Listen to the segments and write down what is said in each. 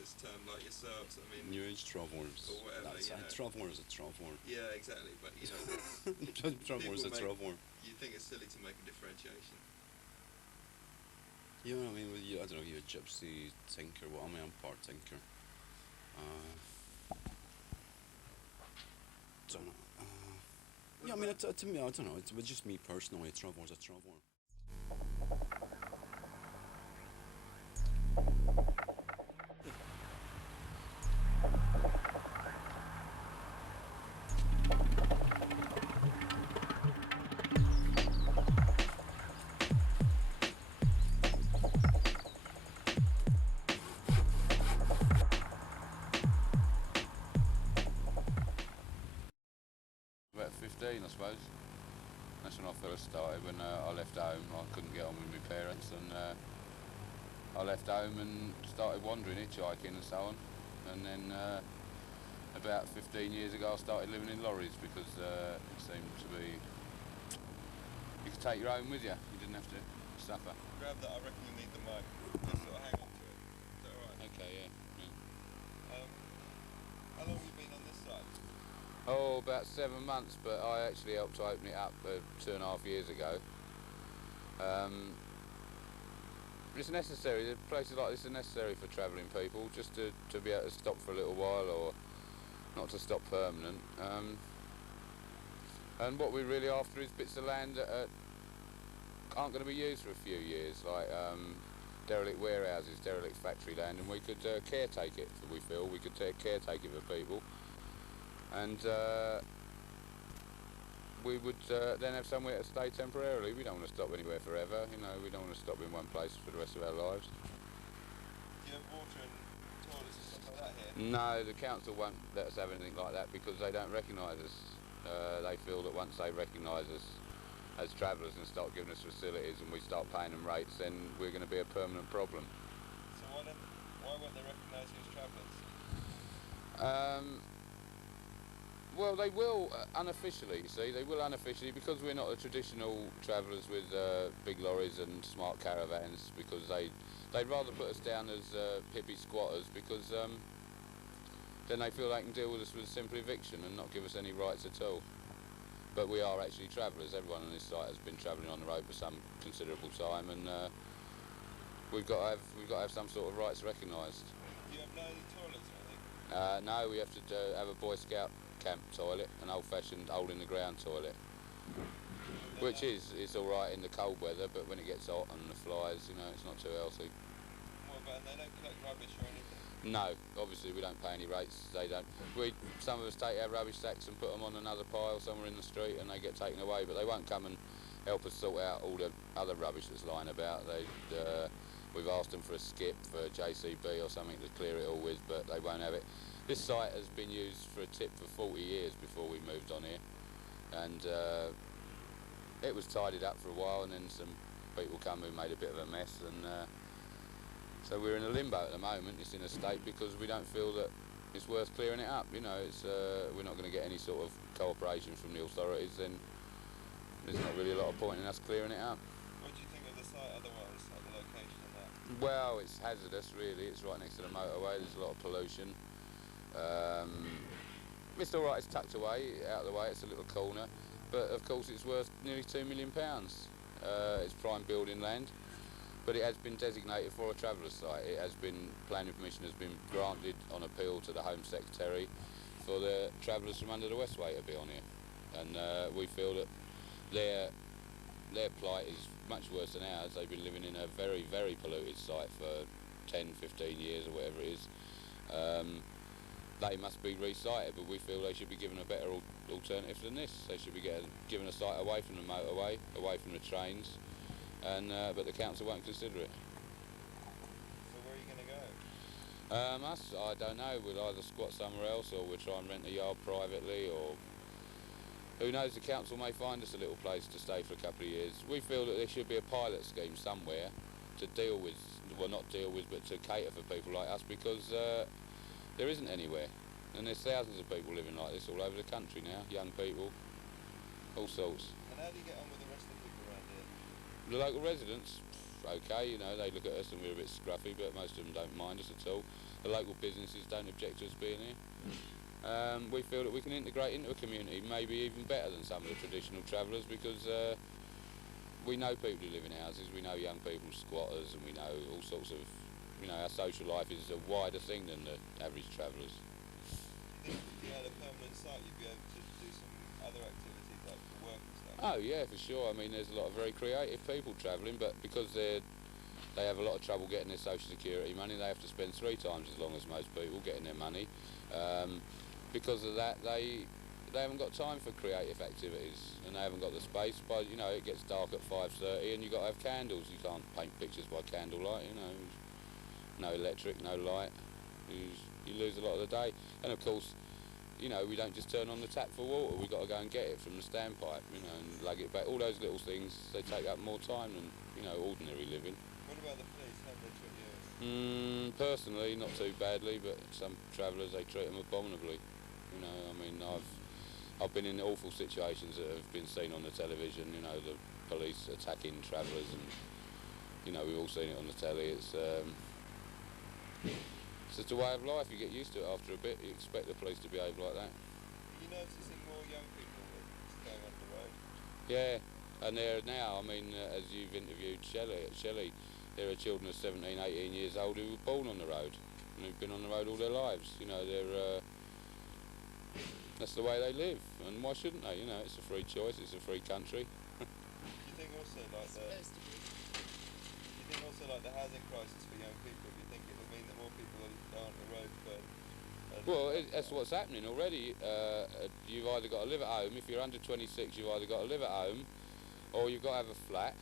it's termed, like yourselves. I mean, New Age travellers. or whatever. That's You know. travellers. A traveller. Yeah, exactly. But you know, Travellers. people A make. traveller. You think it's silly to make a differentiation. You know what I mean? With you, I don't know. You're a gypsy tinker. Well, I mean, I'm part tinker. Uh, don't know. What Yeah, I mean, about? to me, I don't know. It's but just me personally. A traveller's a traveller. About 15, I suppose. That's when I first started. When I left home, I couldn't get on with my parents, and I left home and started wandering, hitchhiking, and so on. And then about 15 years ago, I started living in lorries because it seemed to be you could take your own with you. You didn't have to suffer. Grab that. I reckon you need the mic. Just sort of hang on to it. Is that alright? Okay, yeah. How long have you been on this side? Oh, about 7 months, but I actually helped to open it up 2.5 years ago. It's necessary. Places like this are necessary for travelling people, just to be able to stop for a little while, or not to stop permanent. And what we're really after is bits of land that aren't going to be used for a few years, like derelict warehouses, derelict factory land, and we could caretake it. We feel we could caretake it for people, and we would then have somewhere to stay temporarily. We don't want to stop anywhere forever. You know, we don't want to stop in one place for the rest of our lives. Do you have water and toilets and stuff like that here? No, the council won't let us have anything like that because they don't recognise us. They feel that once they recognise us as travellers and start giving us facilities and we start paying them rates, then we're going to be a permanent problem. So why won't they recognise you as travellers? Well, they will unofficially, you see, they will unofficially, because we're not the traditional travellers with big lorries and smart caravans, because they'd rather put us down as hippie squatters, because then they feel they can deal with us with a simple eviction and not give us any rights at all. But we are actually travellers. Everyone on this site has been travelling on the road for some considerable time, and we've got to have some sort of rights recognised. Do you have no toilets or anything? No, we have to have a Boy Scout camp toilet, an old-fashioned hole-in-the-ground toilet, which it's all right in the cold weather, but when it gets hot and the flies, you know, it's not too healthy. What about, and they don't collect rubbish or anything? No, obviously we don't pay any rates. They don't. Some of us take our rubbish sacks and put them on another pile somewhere in the street, and they get taken away. But they won't come and help us sort out all the other rubbish that's lying about. We've asked them for a skip, for a JCB or something to clear it all with, but they won't have it. This site has been used for a tip for 40 years before we moved on here, and it was tidied up for a while, and then some people come who made a bit of a mess, and so we're in a limbo at the moment. It's in a state because we don't feel that it's worth clearing it up. You know, we're not going to get any sort of cooperation from the authorities, then there's not really a lot of point in us clearing it up. What do you think of the site otherwise, like the location and that? Well, it's hazardous really. It's right next to the motorway. There's a lot of pollution. It's all right. It's tucked away, out of the way. It's a little corner, but of course it's worth nearly £2 million. It's prime building land, but it has been designated for a traveller's site. It has been planning permission has been granted on appeal to the Home Secretary for the travellers from under the Westway to be on here, and we feel that their plight is much worse than ours. They've been living in a very, very polluted site for 10, 15 years or whatever it is. They must be resited, but we feel they should be given a better alternative than this. They should be given a site away from the motorway, away from the trains, and but the council won't consider it. So where are you going to go? I don't know. We'll either squat somewhere else, or we'll try and rent a yard privately, or who knows, the council may find us a little place to stay for a couple of years. We feel that there should be a pilot scheme somewhere to deal with, well, not deal with, but to cater for people like us, because there isn't anywhere. And there's thousands of people living like this all over the country now, young people, all sorts. And how do you get on with the rest of the people around here? The local residents, okay, you know, they look at us and we're a bit scruffy, but most of them don't mind us at all. the local businesses don't object to us being here. We feel that we can integrate into a community maybe even better than some of the traditional travellers, because we know people who live in houses, we know young people squatters, and we know all sorts of, our social life is a wider thing than the average travellers. Do you think if you had a permanent site, you'd be able to do some other activities like for work and stuff? Oh yeah, for sure. I mean, there's a lot of very creative people travelling, but because they have a lot of trouble getting their social security money, they have to spend 3 times as long as most people getting their money. Because of that, they haven't got time for creative activities, and they haven't got the space. But it gets dark at 5:30, and you've got to have candles. You can't paint pictures by candlelight. No electric, no light. You lose a lot of the day. And of course, we don't just turn on the tap for water. We've got to go and get it from the standpipe, and lug it back. All those little things, they take up more time than ordinary living. What about the police? How do they treat you? Personally, not too badly, but some travellers, they treat them abominably. I've been in awful situations that have been seen on the television. The police attacking travellers, and we've all seen it on the telly. It's just a way of life. You get used to it after a bit. You expect the police to behave like that. Are you noticing more young people going on the road? Yeah, and there now. As you've interviewed Shelley, there are children of 17, 18 years old who were born on the road and who've been on the road all their lives. That's the way they live, and why shouldn't they? It's a free choice. It's a free country. Do you think also like the housing crisis for young people? Do you think it will mean that more people are on the road for? Well, that's what's happening already. You've either got to live at home. If you're under 26, you've either got to live at home, or you've got to have a flat,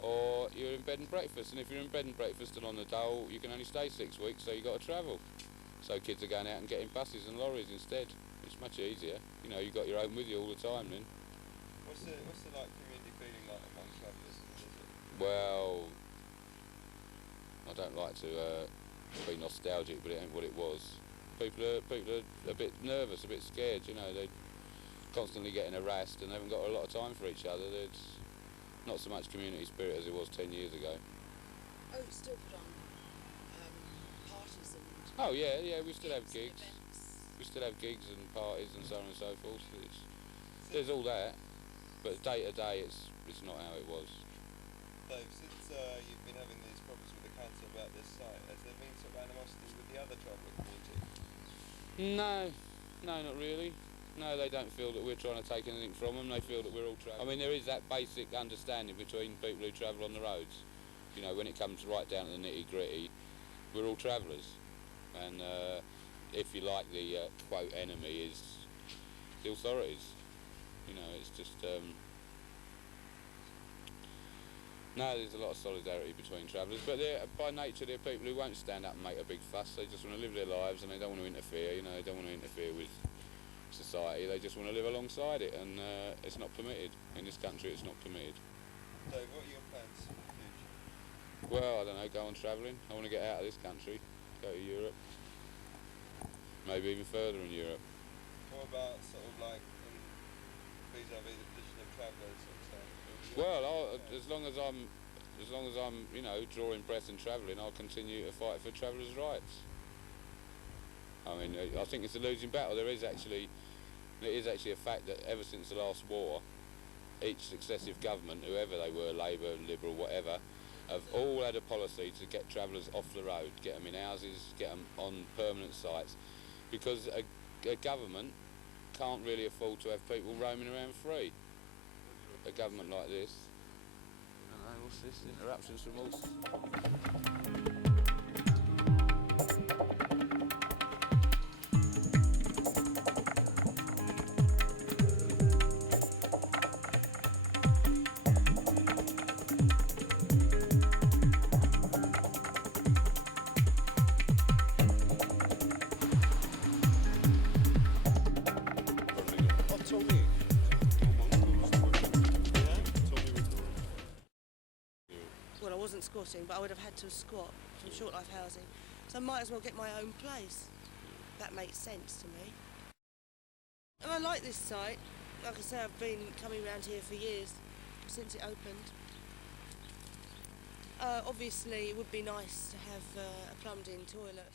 or you're in bed and breakfast. And if you're in bed and breakfast and on the dole, you can only stay 6 weeks, so you've got to travel. So kids are going out and getting buses and lorries instead. It's much easier. You've got your home with you all the time then. What's the community feeling like among travellers? Well, I don't like to be nostalgic, but it ain't what it was. People are a bit nervous, a bit scared. They're constantly getting harassed, and they haven't got a lot of time for each other. There's not so much community spirit as it was 10 years ago. Oh, it's still put on parties and... Oh yeah, we still have gigs. Events. We still have gigs and parties and so on and so forth. There's all that, but day to day, it's not how it was. Dave, since you've been having these problems with the council about this site, has there been some animosity with the other travelling community? No, not really. No, they don't feel that we're trying to take anything from them. They feel that we're all travelling. There is that basic understanding between people who travel on the roads. When it comes right down to the nitty-gritty, we're all travellers. And if you like, the quote enemy is the authorities. It's just no, there's a lot of solidarity between travellers, but by nature they're people who won't stand up and make a big fuss. They just want to live their lives, and they don't want to interfere. They don't want to interfere with society. They just want to live alongside it, and it's not permitted in this country. It's not permitted. Dave, what are your plans for the future? Well, I don't know. Go on travelling. I want to get out of this country. Go to Europe. Maybe even further in Europe. What about sort of like vis-a-vis the position of travellers and stuff? Well, as long as I'm drawing breath and travelling, I'll continue to fight for travellers' rights. I think it's a losing battle. It is actually a fact that ever since the last war, each successive government, whoever they were, Labour, Liberal, whatever, have all had a policy to get travellers off the road, get them in houses, get them on permanent sites, because a government can't really afford to have people roaming around free. A government like this. I don't know, what's this? Interruptions from all... Well, I wasn't squatting, but I would have had to squat from short life housing. So I might as well get my own place. That makes sense to me. And I like this site. Like I say, I've been coming around here for years, since it opened. Obviously, it would be nice to have a plumbed-in toilet.